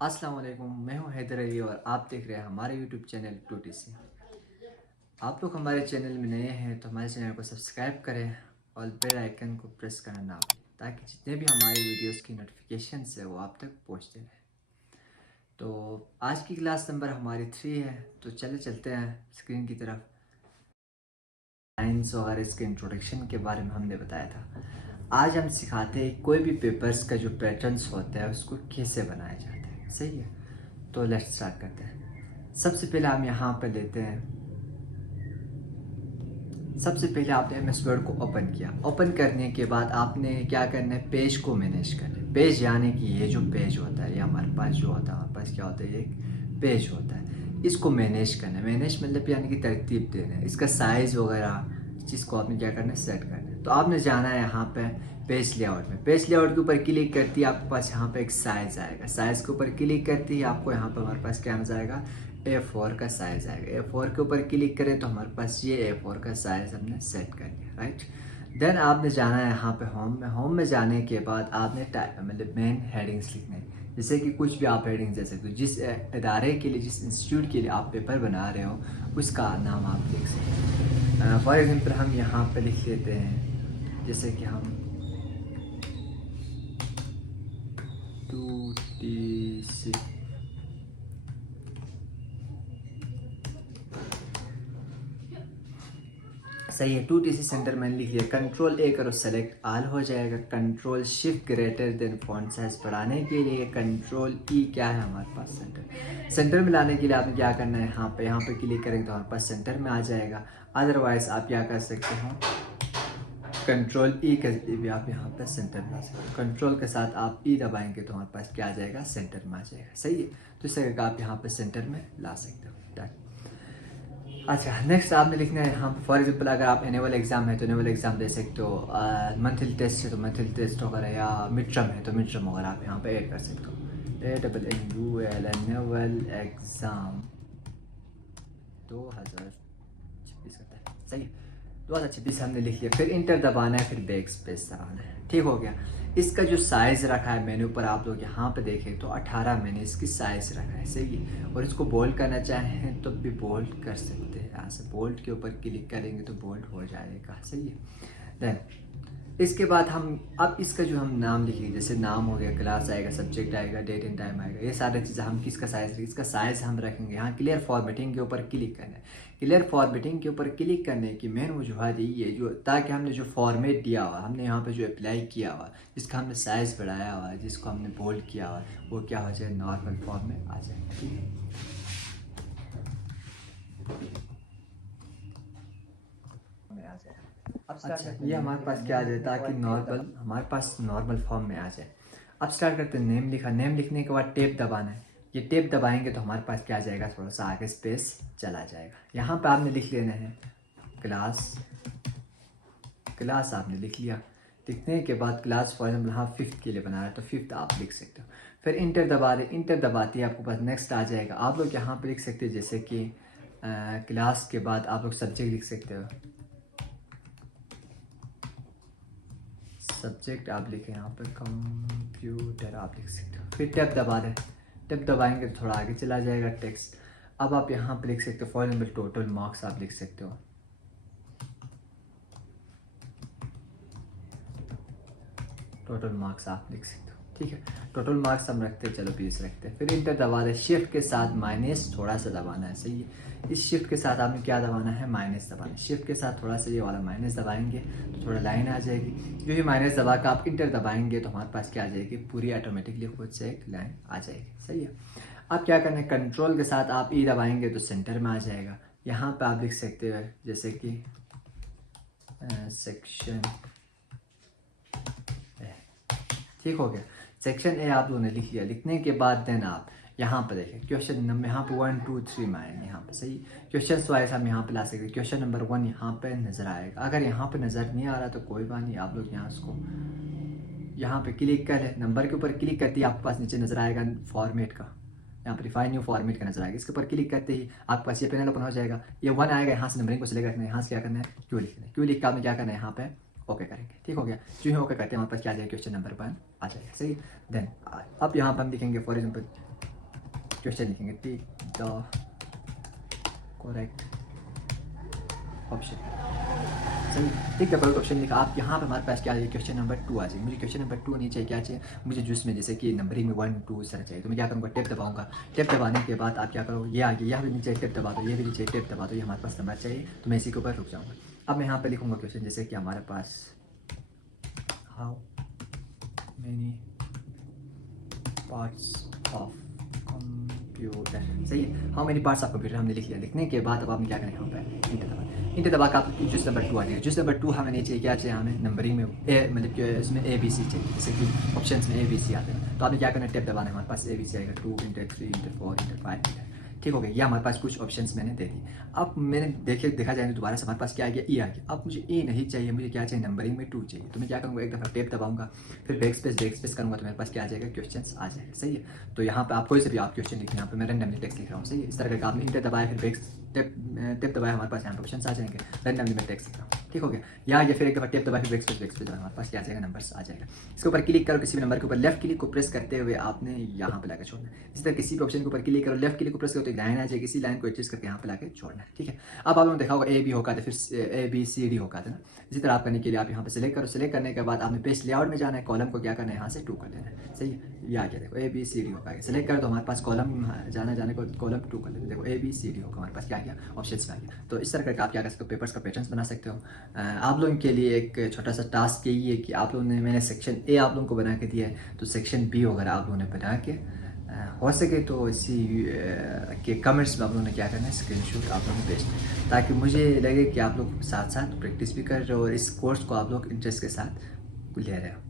अस्सलाम वालेकुम, मैं हूं हैदर अली और आप देख रहे हैं हमारे यूट्यूब चैनल टूटीसी। आप लोग हमारे चैनल में नए हैं तो हमारे चैनल को सब्सक्राइब करें और बेल आइकन को प्रेस करना ना भूलें ताकि जितने भी हमारे वीडियोस की नोटिफिकेशन है वो आप तक पहुंचते रहें। तो आज की क्लास नंबर हमारी 3 है, तो चलते हैं स्क्रीन की तरफ। साइंस वगैरह इसके इंट्रोडक्शन के बारे में हमने बताया था। आज हम सिखाते हैं कोई भी पेपर्स का जो पैटर्न्स होता है उसको कैसे बनाया जाता है। सही है, तो लेट्स स्टार्ट करते हैं। सबसे पहले हम यहाँ पर लेते हैं, सबसे पहले आपने एम एस वर्ड को ओपन किया। ओपन करने के बाद आपने क्या करना है, पेज को मैनेज करना है। पेज यानी कि ये जो पेज होता है, ये हमारे पास जो होता है, हमारे पास क्या होता है, ये एक पेज होता है। इसको मैनेज करना है। मैनेज मतलब यानी कि तरतीब देना है, इसका साइज़ वगैरह जिसको आपने क्या करना है, सेट करना है। तो आपने जाना है यहाँ पे पेज लेआउट में। पेज लेआउट के ऊपर क्लिक करती है आपके पास यहाँ पे एक साइज़ आएगा। साइज़ के ऊपर क्लिक करती है आपको यहाँ पे हमारे पास क्या नजर आएगा, A4 का साइज़ आएगा। A4 के ऊपर क्लिक करें तो हमारे पास ये A4 का साइज़ हमने सेट कर लिया, राइट। देन आपने जाना है यहाँ पे होम में। होम में जाने के बाद आपने मतलब मेन हेडिंग्स लिखने हैं। जैसे कि कुछ भी आप हेडिंग्स दे सकते हो, जिस इदारे के लिए, जिस इंस्टीट्यूट के लिए आप पेपर बना रहे हो उसका नाम आप लिख सकते हैं। फॉर एग्जांपल हम यहाँ पे लिख लेते हैं, जैसे कि हम 2TC सही है। 2TC सेंटर मैंने लिख लिया। कंट्रोल A करो, सेलेक्ट आल हो जाएगा। Control shift greater than font size बढ़ाने के लिए कंट्रोल E क्या है हमारे पास, सेंटर। सेंटर में लाने के लिए आपने क्या करना है, यहाँ पे क्लिक करेंगे तो हमारे पास सेंटर में आ जाएगा। अदरवाइज आप क्या कर सकते हो, कंट्रोल E करके भी आप यहाँ पे सेंटर में ला सकते हो। कंट्रोल के साथ आप E दबाएंगे तो हमारे पास क्या आ जाएगा, सेंटर में आ जाएगा। सही है, तो इस तरह का आप यहाँ पे सेंटर में ला सकते हो। डन। अच्छा, नेक्स्ट आपने लिखना है यहाँ, फॉर एग्जाम्पल अगर आप एनुअल एग्जाम है तो एनुअल एग्जाम दे सकते हो। मंथली टेस्ट है तो मंथली टेस्ट वगैरह, या मिड टर्म है तो मिड टर्म वगैरह आप यहाँ पे ऐड कर सकते हो। ANNUL एनुअल एग्ज़ाम 2026 का था, सही है। 2026 हमने लिख लिया। फिर इंटर दबाना है, फिर बैक स्पेस दबाना है। ठीक हो गया। इसका जो साइज़ रखा है मेन्यू पर, आप लोग यहाँ पे देखें तो 18 मैंने इसकी साइज़ रखा है, सही है। और इसको बोल्ड करना चाहें तो भी बोल्ड कर सकते हैं। यहाँ से बोल्ड के ऊपर क्लिक करेंगे तो बोल्ड हो जाएगा, सही है। देन इसके बाद हम अब इसका जो हम नाम लिखेंगे, जैसे नाम हो गया, क्लास आएगा, सब्जेक्ट आएगा, डेट एंड टाइम आएगा, ये सारी चीज़ें हम किसका साइज़, इसका साइज़ हम रखेंगे। यहाँ क्लियर फॉर्मेटिंग के ऊपर क्लिक करना है। क्लियर फॉर्मेटिंग के ऊपर क्लिक करने की मेन वजूहत यही है, जो ताकि हमने जो फॉर्मेट दिया हुआ, हमने यहाँ पे जो अप्लाई किया हुआ, जिसका हमने साइज़ बढ़ाया हुआ है, जिसको हमने बोल्ड किया हुआ, वो क्या हो जाए, नॉर्मल फॉर्म में आ जाए। ठीक है, अच्छा, ये हमारे पास क्या आ जाए, ताकि नॉर्मल हमारे पास नॉर्मल फॉर्म में आ जाए। अब स्टार्ट करते हैं। नेम लिखा। नेम लिखने के बाद टेप दबाना है। ये टेप दबाएंगे तो हमारे पास क्या आ जाएगा, थोड़ा सा आगे स्पेस चला जाएगा। यहाँ पे आपने लिख लेना है क्लास। क्लास आपने लिख लिया। लिखने के बाद क्लास फॉर एग्जाम्पल हाँ 5th के लिए बना रहा है तो 5th आप लिख सकते हो। फिर इंटर दबा दें। इंटर दबाते ही आपके पास नेक्स्ट आ जाएगा। आप लोग यहाँ पे लिख सकते हो, जैसे कि क्लास के बाद आप लोग सब्जेक्ट लिख सकते हो। सब्जेक्ट आप लिखें यहाँ पर कंप्यूटर आप लिख सकते हो। फिर टैब दबा दें। टैब दबाएंगे तो थोड़ा आगे चला जाएगा टेक्स्ट। अब आप यहाँ पर लिख सकते हो, फॉर एग्जाम्पल टोटल मार्क्स आप लिख सकते हो। टोटल मार्क्स आप लिख सकते हो, ठीक है। टोटल मार्क्स हम रखते हैं, चलो 20 रखते हैं। फिर इंटर दबा दें। शिफ्ट के साथ माइनस थोड़ा सा दबाना है, सही है। इस शिफ्ट के साथ आपने क्या दबाना है, माइनस दबाना है। शिफ्ट के साथ थोड़ा सा ये वाला माइनस दबाएंगे तो थोड़ा लाइन आ जाएगी। क्योंकि माइनस दबा कर आप इंटर दबाएंगे तो हमारे पास क्या आ जाएगी, पूरी ऑटोमेटिकली खुद से एक लाइन आ जाएगी, सही है। अब क्या करना है, कंट्रोल के साथ आप ई दबाएंगे तो सेंटर में आ जाएगा। यहाँ पे आप लिख सकते हो जैसे कि सेक्शन, ठीक हो गया। सेक्शन ए आप लोगों ने लिख लिया। लिखने के बाद देन आप यहाँ पे देखें क्वेश्चन नंबर, यहाँ पे 1 2 3 में आएंगे, यहाँ पे सही। क्वेश्चन वाइज हम यहाँ पे ला सकते हैं। क्वेश्चन नंबर 1 यहाँ पे नज़र आएगा। अगर यहाँ पे नज़र नहीं आ रहा तो कोई बात नहीं, आप लोग यहाँ इसको यहाँ पे क्लिक करें। नंबर के ऊपर क्लिक करते ही आपके पास नीचे नज़र आएगा फॉर्मेट का, यहाँ पर रिफाइन न्यू फॉर्मेट का नजर आएगा। इसके ऊपर क्लिक करते ही आपके पास ये पैनल ओपन हो जाएगा। ये 1 आएगा, यहाँ से नंबरिंग को सिलेक्ट रखना है। यहाँ से क्या करना है, क्यों लिखना है। क्यों लिख के आपने क्या करना है, यहाँ पे ओके करेंगे, ठीक हो गया। जो ही ओके करते हैं हमारे पास क्या आ जाएगा, क्वेश्चन नंबर 1 आ जाएगा, सही। देन अब यहाँ पर हम लिखेंगे फॉर एग्जाम्पल क्वेश्चन लिखेंगे टिक द करेक्ट ऑप्शन, सही। टिक द करेक्ट ऑप्शन लिखा। आप यहाँ पे हमारे पास क्या आ जाएगा, क्वेश्चन नंबर 2 आ जाएगा। मुझे क्वेश्चन नंबर 2 नहीं चाहिए, क्या चाहिए मुझे, जिसमें जैसे कि नंबरिंग में 1 2 इस तरह चाहिए। तो मैं क्या करूँगा, टेप दबाऊंगा। टेप दबाने के बाद आप क्या करोगे, ये आ गया, यहाँ भी नीचे टेप दबा दो, ये भी नीचे टेप दबा दो, ये हमारे पास नंबर चाहिए। तो मैं इसी के ऊपर रुक जाऊँगा। अब मैं यहाँ पे लिखूँगा क्वेश्चन जैसे कि हमारे पास how many parts of computer, सही है। How many parts of computer हमने लिख लिया। लिखने के बाद अब आपने क्या करना है, यहाँ पे इंटर दबा। इंटर दबा का आपको जूस नंबर 2 आ जाएगा। जूस नंबर 2 हमें नहीं चाहिए, क्या चाहिए हमें, नंबरिंग में मतलब कि इसमें ABC चाहिए, जैसे कि ऑप्शंस में ABC आते हैं। तो आपने क्या करना है, टेप दबाना है, हमारे पास ABC आएगा 2 इंटर 3 इंटर 4 इंटर 5 इंटर, ठीक हो गया। ये हमारे पास कुछ ऑप्शंस मैंने दे दी। अब मैंने देखा जाए तो दोबारा से हमारे पास क्या आ गया, ई आ गया। अब मुझे ए नहीं चाहिए, मुझे क्या चाहिए, नंबरिंग में 2 चाहिए। तो मैं क्या करूँगा, एक दफ़ा टेप दबाऊंगा, फिर बैक स्पेस करूँगा, तो मेरे पास क्या आ जाएगा, क्वेश्चन आ जाएगा, सही है। तो यहाँ पे आप कोई से भी आप क्वेश्चन लिखें, यहाँ पे मैं रैंडमली टेक्स्ट लिख रहा हूँ, सही है। इस तरह का आपने इंटर दबाया, फिर बैक टेप दबाया, हमारे पास यहाँ पे ऑप्शन आ जाएंगे, रैंडमली मैं टेक्स्ट लिख रहा हूँ, ठीक हो गया। या फिर एक दफ़ा टेप दबाया, फिर बैक स्पेस दबाया, हमारे पास क्या आ जाएगा, नंबर्स आ जाएगा। इसके ऊपर क्लिक करो, किसी भी नंबर के ऊपर लेफ्ट क्लिक को प्रेस करते हुए आपने यहाँ पे लाकर छोड़ना है। इसी तरह किसी भी ऑप्शन के ऊपर क्लिक करो, लेफ्ट क्लिक को प्रेस करो तो एक लाइन आ जाएगी, इसी लाइन को एडजस्ट करके यहाँ पे लाके छोड़ना है, ठीक है। अब आप लोगों ने देखा होगा AB होगा तो फिर ABCD होगा था ना। इसी तरह आप करने के लिए आप यहाँ पे सिलेक्ट करो, सिलेक्ट करने के बाद आपने पेज लेआउट में जाना है, कॉलम को क्या करना है, यहाँ से 2 कर लेना है, सही है। ये आ गया देखो ABCD होगा, सिलेक्ट करो तो हमारे पास कॉलम जाने को कॉलम 2 कर लेते हैं, देखो ABCD होगा, हमारे पास क्या गया, ऑप्शन में आ गया। तो इस तरह करके आप क्या कर सकते हो, पेपर्स का पैटर्न्स बना सकते हो। आप लोगों के लिए एक छोटा सा टास्क यही है कि आप लोगों ने, मैंने सेक्शन A आप लोगों को बना के दिया है, तो सेक्शन B वगैरह आप लोगों ने बना के हो सके तो इसी के कमेंट्स में आप लोगों ने क्या करना है, स्क्रीनशॉट आप लोगों ने भेजना है, ताकि मुझे लगे कि आप लोग साथ साथ प्रैक्टिस भी कर रहे हो और इस कोर्स को आप लोग इंटरेस्ट के साथ ले रहे हो।